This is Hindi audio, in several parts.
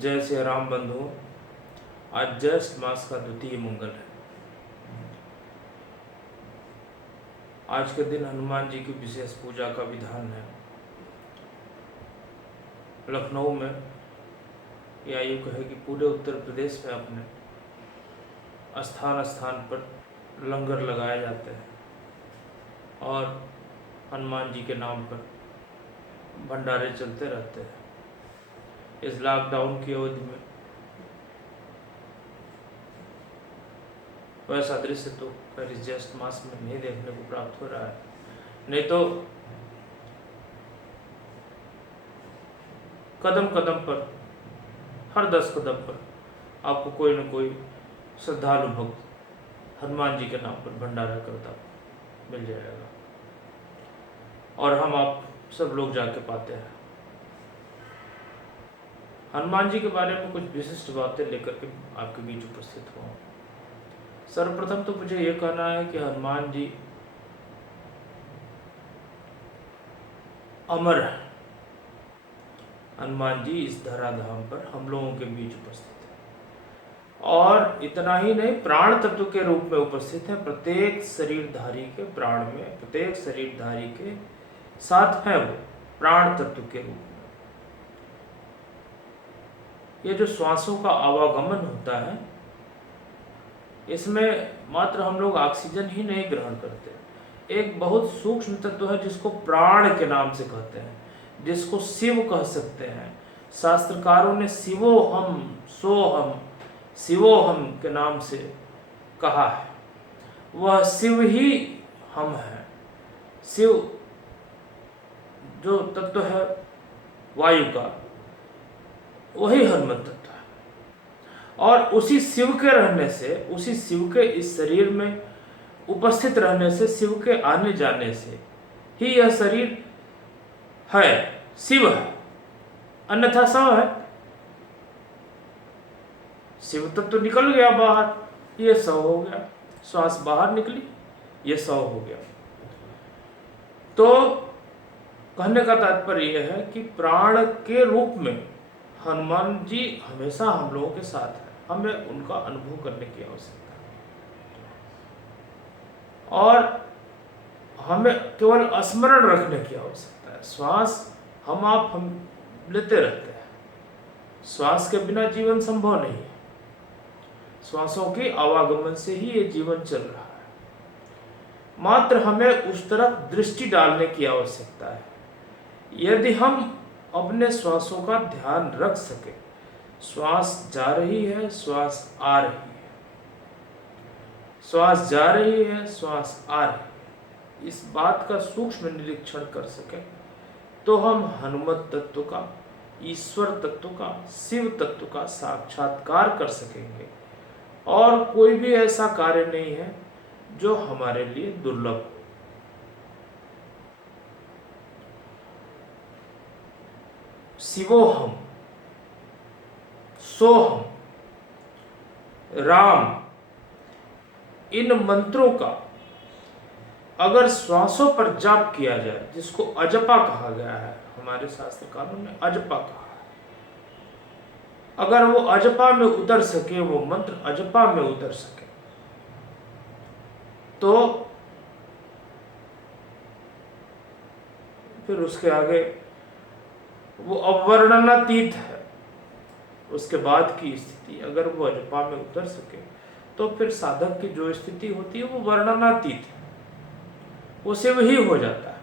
जय श्री राम बंधुओं। आज ज्येष्ठ मास का द्वितीय मंगल है। आज के दिन हनुमान जी की विशेष पूजा का विधान है। लखनऊ में या यूँ कहे कि पूरे उत्तर प्रदेश में अपने स्थान स्थान पर लंगर लगाए जाते हैं और हनुमान जी के नाम पर भंडारे चलते रहते हैं। इस लॉकडाउन की अवधि में वैसा दृश्य तो खैर इस ज्येष्ठ मास में नहीं देखने को प्राप्त हो रहा है। नहीं तो कदम कदम पर, हर 10 कदम पर आपको कोई न कोई श्रद्धालु भक्त हनुमान जी के नाम पर भंडारा करता मिल जाएगा और हम आप सब लोग जाके पाते हैं। हनुमान जी के बारे में कुछ विशिष्ट बातें लेकर के आपके बीच उपस्थित हुआ। सर्वप्रथम तो मुझे ये कहना है कि हनुमान जी अमर है। हनुमान जी इस धराधाम पर हम लोगों के बीच उपस्थित है और इतना ही नहीं, प्राण तत्व के रूप में उपस्थित है। प्रत्येक शरीरधारी के प्राण में, प्रत्येक शरीरधारी के साथ है वो प्राण तत्व के रूप में। ये जो श्वासों का आवागमन होता है, इसमें मात्र हम लोग ऑक्सीजन ही नहीं ग्रहण करते, एक बहुत सूक्ष्म तत्व है जिसको प्राण के नाम से कहते हैं, जिसको शिव कह सकते हैं। शास्त्रकारों ने शिवोहम, सोहम, शिवोहम के नाम से कहा है। वह शिव ही हम हैं। शिव जो तत्व है वायु का, वही हनुमत तत्व है और उसी शिव के रहने से, उसी शिव के इस शरीर में उपस्थित रहने से, शिव के आने जाने से ही यह शरीर है, शिव है, अन्यथा शव है। शिव तत्व निकल गया बाहर, ये शव हो गया। श्वास बाहर निकली, ये शव हो गया। तो कहने का तात्पर्य यह है कि प्राण के रूप में हनुमान जी हमेशा हम लोगों के साथ है। हमें उनका अनुभव करने की आवश्यकता है और हमें केवल स्मरण रखने की आवश्यकता है। श्वास हम लेते रहते हैं। श्वास के बिना जीवन संभव नहीं है। श्वासों के आवागमन से ही ये जीवन चल रहा है। मात्र हमें उस तरफ दृष्टि डालने की आवश्यकता है। यदि हम अपने श्वासों का ध्यान रख सके, श्वास जा रही है, श्वास आ रही है, श्वास जा रही है, श्वास आ रही है, इस बात का सूक्ष्म निरीक्षण कर सके, तो हम हनुमत तत्व का, ईश्वर तत्व का, शिव तत्व का साक्षात्कार कर सकेंगे। और कोई भी ऐसा कार्य नहीं है जो हमारे लिए दुर्लभ हो। शिवोहम, सोहम, राम, इन मंत्रों का अगर श्वासों पर जाप किया जाए, जिसको अजपा कहा गया है, हमारे शास्त्रकारों ने अजपा कहा है, अगर वो अजपा में उतर सके, वो मंत्र अजपा में उतर सके, तो फिर उसके आगे वो अवर्णनातीत है। उसके बाद की स्थिति अगर वो अजपा में उतर सके, तो फिर साधक की जो स्थिति होती है वो वर्णनातीत है, वो शिव ही हो जाता है।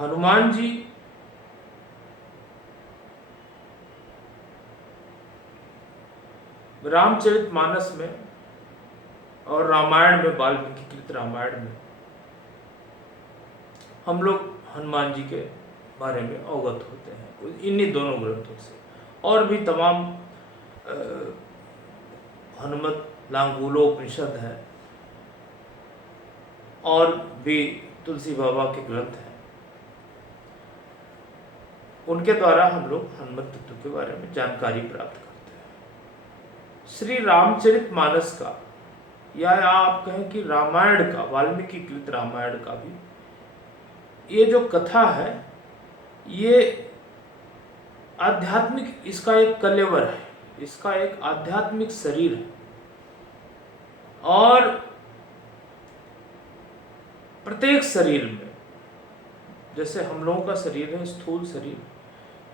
हनुमान जी रामचरितमानस में और रामायण में, वाल्मीकि कृत रामायण में हम लोग हनुमान जी के बारे में अवगत होते हैं इन्हीं दोनों ग्रंथों से। और भी तमाम हनुमत लांगूलोपनिषद है और भी तुलसी बाबा के ग्रंथ हैं, उनके द्वारा हम लोग हनुमत तत्व के बारे में जानकारी प्राप्त करते हैं। श्री रामचरितमानस का, या आप कहें कि रामायण का, वाल्मीकि कृत रामायण का भी ये जो कथा है, ये आध्यात्मिक, इसका एक कलेवर है, इसका एक आध्यात्मिक शरीर है। और प्रत्येक शरीर में, जैसे हम लोगों का शरीर है स्थूल शरीर,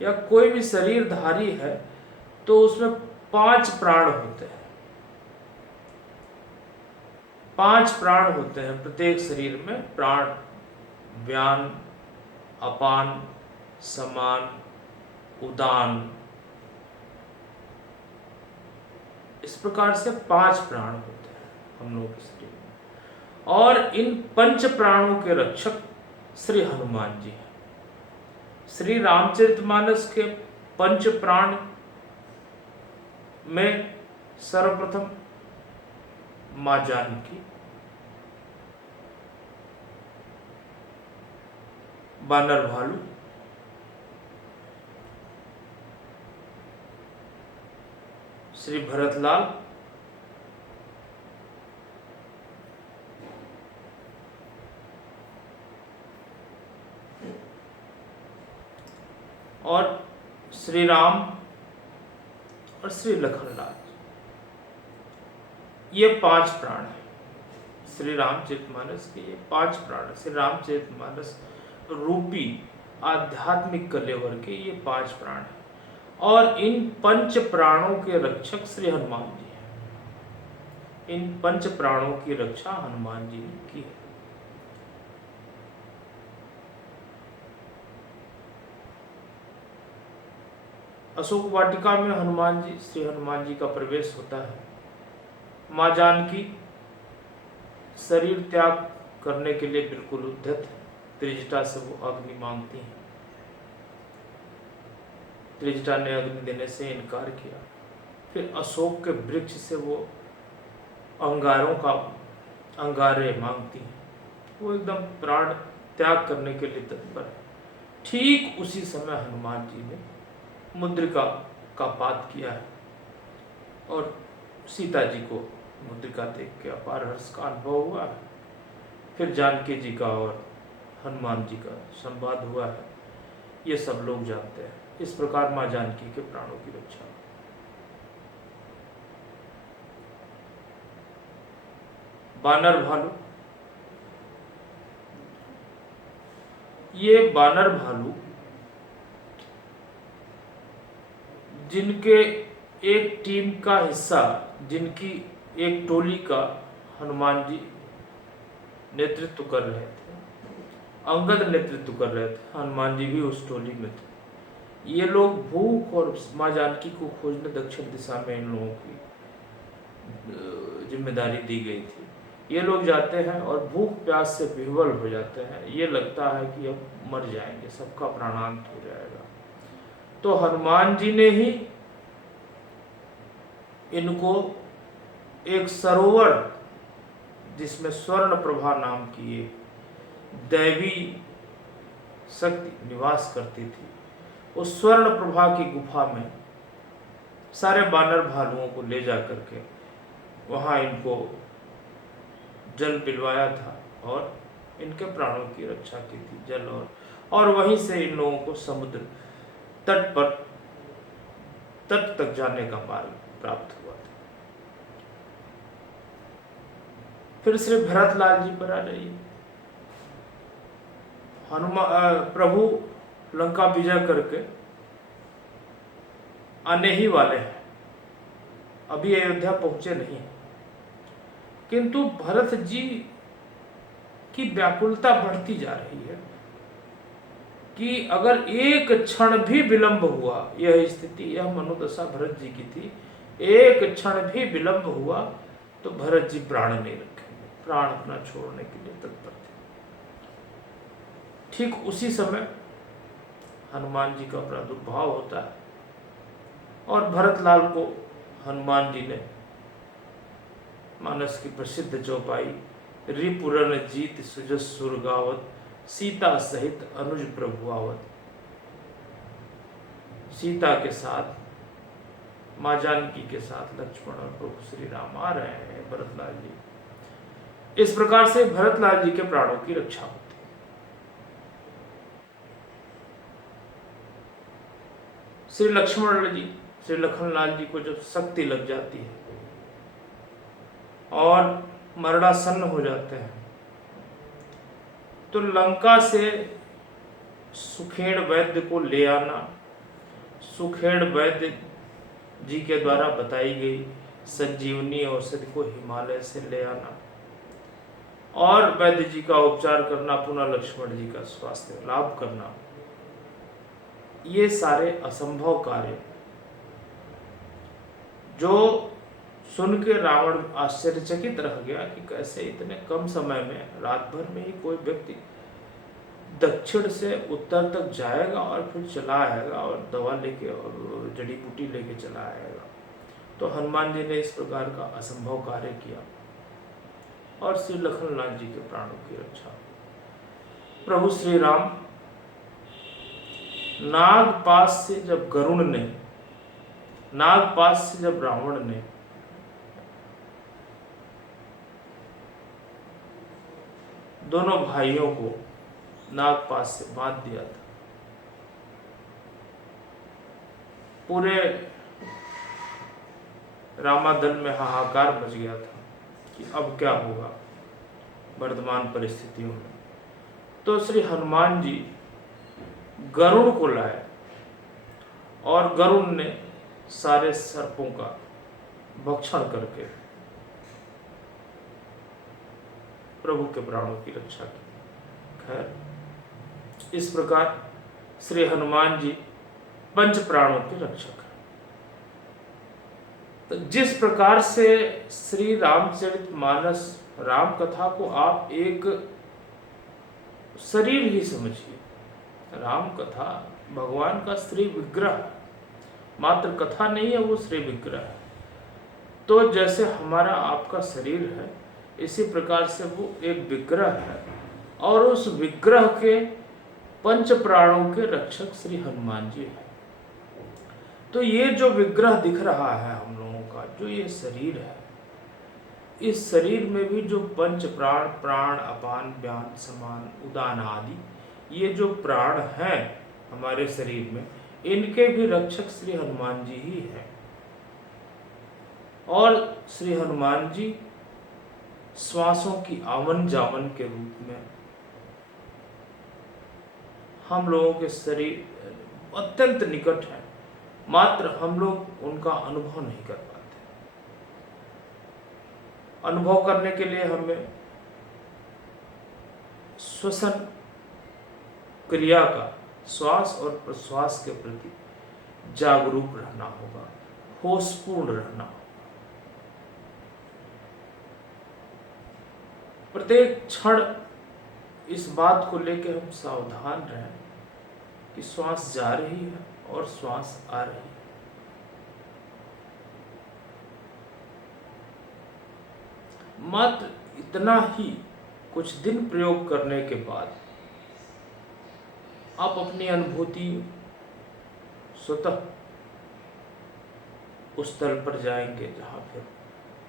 या कोई भी शरीरधारी है, तो उसमें 5 प्राण होते हैं। 5 प्राण होते हैं प्रत्येक शरीर में। प्राण, व्यान, अपान, समान, उदान, इस प्रकार से 5 प्राण होते हैं हम लोगों के शरीर में। और इन 5 प्राणों के रक्षक श्री हनुमान जी हैं। श्री रामचरितमानस के 5 प्राण में सर्वप्रथम मां जानकी, बानर भालू, श्री भरतलाल, और श्री राम और श्री लखनलाल। ये 5 प्राण हैं श्री रामचरितमानस के। ये 5 प्राण श्री रामचरितमानस रूपी आध्यात्मिक कलेवर के ये 5 प्राण हैं। और इन 5 प्राणों के रक्षक श्री हनुमान जी हैं। इन 5 प्राणों की रक्षा हनुमान जी ने की है। अशोक वाटिका में हनुमान जी, श्री हनुमान जी का प्रवेश होता है। मां जानकी शरीर त्याग करने के लिए बिल्कुल उद्यत है। त्रिजटा से वो अग्नि मांगती हैं। त्रिजटा ने अग्नि देने से इनकार किया। फिर अशोक के वृक्ष से वो अंगारे मांगती हैं। वो एकदम प्राण त्याग करने के लिए तत्पर है। ठीक उसी समय हनुमान जी ने मुद्रिका का पात किया है और सीता जी को मुद्रिका देख के अपार हर्ष का अनुभव हुआ है। फिर जानकी जी का और हनुमान जी का संवाद हुआ है, ये सब लोग जानते हैं। इस प्रकार मां जानकी के प्राणों की रक्षा। बानर भालू, ये बानर भालू जिनके एक टीम का हिस्सा, जिनकी एक टोली का हनुमान जी नेतृत्व कर रहे थे, अंगद नेतृत्व कर रहे थे, हनुमान जी भी उस टोली में थे। ये लोग भूख और मां जानकी को खोजने दक्षिण दिशा में इन लोगों की जिम्मेदारी दी गई थी। ये लोग जाते हैं और भूख प्यास से विह्वल हो जाते हैं। ये लगता है कि अब मर जाएंगे, सबका प्राणांत हो जाएगा। तो हनुमान जी ने ही इनको एक सरोवर, जिसमें स्वर्ण प्रभा नाम की एक दैवी शक्ति निवास करती थी, उस स्वर्ण प्रभा की गुफा में सारे बानर भालुओं को ले जा करके वहां इनको जल पिलवाया था और इनके प्राणों की रक्षा की थी। जल और वहीं से इन लोगों को समुद्र तट तक जाने का मार्ग प्राप्त हुआ था। फिर श्री भरतलाल जी पर आ जाइए। प्रभु लंका विजय करके आने ही वाले हैं, अभी अयोध्या पहुंचे नहीं हैं। किंतु भरत जी की व्याकुलता बढ़ती जा रही है कि अगर एक क्षण भी विलंब हुआ, यह स्थिति, यह मनोदशा भरत जी की थी, एक क्षण भी विलंब हुआ तो भरत जी प्राण नहीं रखेंगे, प्राण अपना छोड़ने के लिए तत्पर थे। ठीक उसी समय हनुमान जी का प्रादुर्भाव होता है और भरतलाल को हनुमान जी ने मानस की प्रसिद्ध चौपाई रिपुरन जीत सुजस सुरगावत सीता सहित अनुज प्रभु आवत, सीता के साथ, मां जानकी के साथ लक्ष्मण और प्रभु श्री राम आ रहे हैं भरतलाल जी। इस प्रकार से भरतलाल जी के प्राणों की रक्षा होती श्री लक्ष्मण जी, श्री लखनलाल जी को जब शक्ति लग जाती है और मरणासन्न हो जाते हैं, तो लंका से सुखेड़ वैद्य को ले आना, सुखेड़ वैद्य जी के द्वारा बताई गई संजीवनी औषधि को हिमालय से ले आना और वैद्य जी का उपचार करना, पुनः लक्ष्मण जी का स्वास्थ्य लाभ करना, ये सारे असंभव कार्य जो सुन के रावण आश्चर्यचकित रह गया कि कैसे इतने कम समय में, रात भर में ही कोई व्यक्ति दक्षिण से उत्तर तक जाएगा और फिर चला आएगा और दवा लेके और जड़ी बूटी लेके चला आएगा। तो हनुमान जी ने इस प्रकार का असंभव कार्य किया और श्री लखनलाल जी के प्राणों की रक्षा। प्रभु श्री राम नागपाश से जब गरुण ने, नागपाश से जब रावण ने दोनों भाइयों को नागपाश से बांध दिया था, पूरे रामादल में हाहाकार मच गया था कि अब क्या होगा वर्तमान परिस्थितियों में। तो श्री हनुमान जी गरुड़ को लाए और गरुड़ ने सारे सर्पों का भक्षण करके प्रभु के प्राणों की रक्षा की। खैर, इस प्रकार श्री हनुमान जी पंच प्राणों के रक्षक हैं। तो जिस प्रकार से श्री रामचरितमानस राम कथा को आप एक शरीर ही समझिए, राम कथा भगवान का श्री विग्रह, मात्र कथा नहीं है, वो श्री विग्रह है। तो जैसे हमारा आपका शरीर है, इसी प्रकार से वो एक विग्रह है और उस विग्रह के पंच प्राणों के रक्षक श्री हनुमान जी हैं। तो ये जो विग्रह दिख रहा है हम लोगों का, जो ये शरीर है, इस शरीर में भी जो पंच प्राण, प्राण अपान व्यान समान उदान आदि, ये जो प्राण हैं हमारे शरीर में, इनके भी रक्षक श्री हनुमान जी ही हैं। और श्री हनुमान जी श्वासों की आवन जावन के रूप में हम लोगों के शरीर अत्यंत निकट है, मात्र हम लोग उनका अनुभव नहीं कर पाते। अनुभव करने के लिए हमें श्वसन क्रिया का, श्वास और प्रश्वास के प्रति जागरूक रहना होगा, होशपूर्ण रहना होगा। प्रत्येक क्षण इस बात को लेकर हम सावधान रहें कि श्वास जा रही है और श्वास आ रही है। मात्र इतना ही कुछ दिन प्रयोग करने के बाद आप अपनी अनुभूति स्वतः उस स्थल पर जाएंगे जहां फिर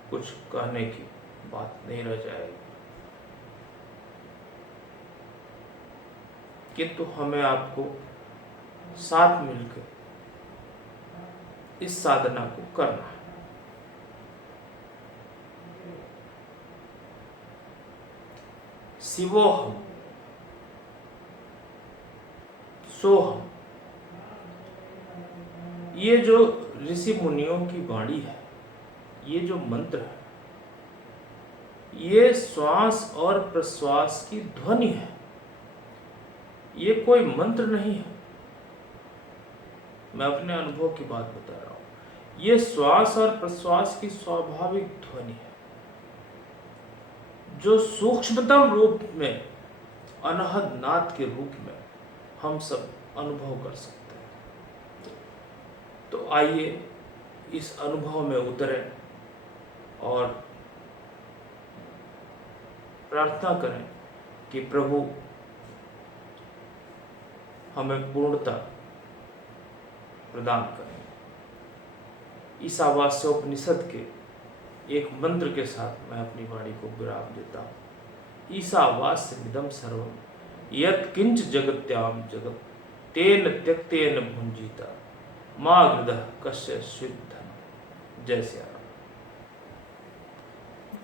कुछ कहने की बात नहीं रह जाएगी। किंतु हमें आपको साथ मिलकर इस साधना को करना है। शिवोहम सोहम, ये जो ऋषि मुनियों की वाणी है, ये जो मंत्र है, ये श्वास और प्रश्वास की ध्वनि है, ये कोई मंत्र नहीं है। मैं अपने अनुभव की बात बता रहा हूं। ये श्वास और प्रश्वास की स्वाभाविक ध्वनि है, जो सूक्ष्मतम रूप में अनहद नाद के रूप में हम सब अनुभव कर सकते हैं। तो आइए इस अनुभव में उतरें और प्रार्थना करें कि प्रभु हमें पूर्णता प्रदान करें। ईशावास्योपनिषद के एक मंत्र के साथ मैं अपनी वाणी को विराम देता हूँ। ईशावास्यमिदं सर्वं यत् किंच जगत्याम जगत तेन त्यक्तेन भुंजीता माँ गृध कश्य स्विद्धन। जय सिया राम।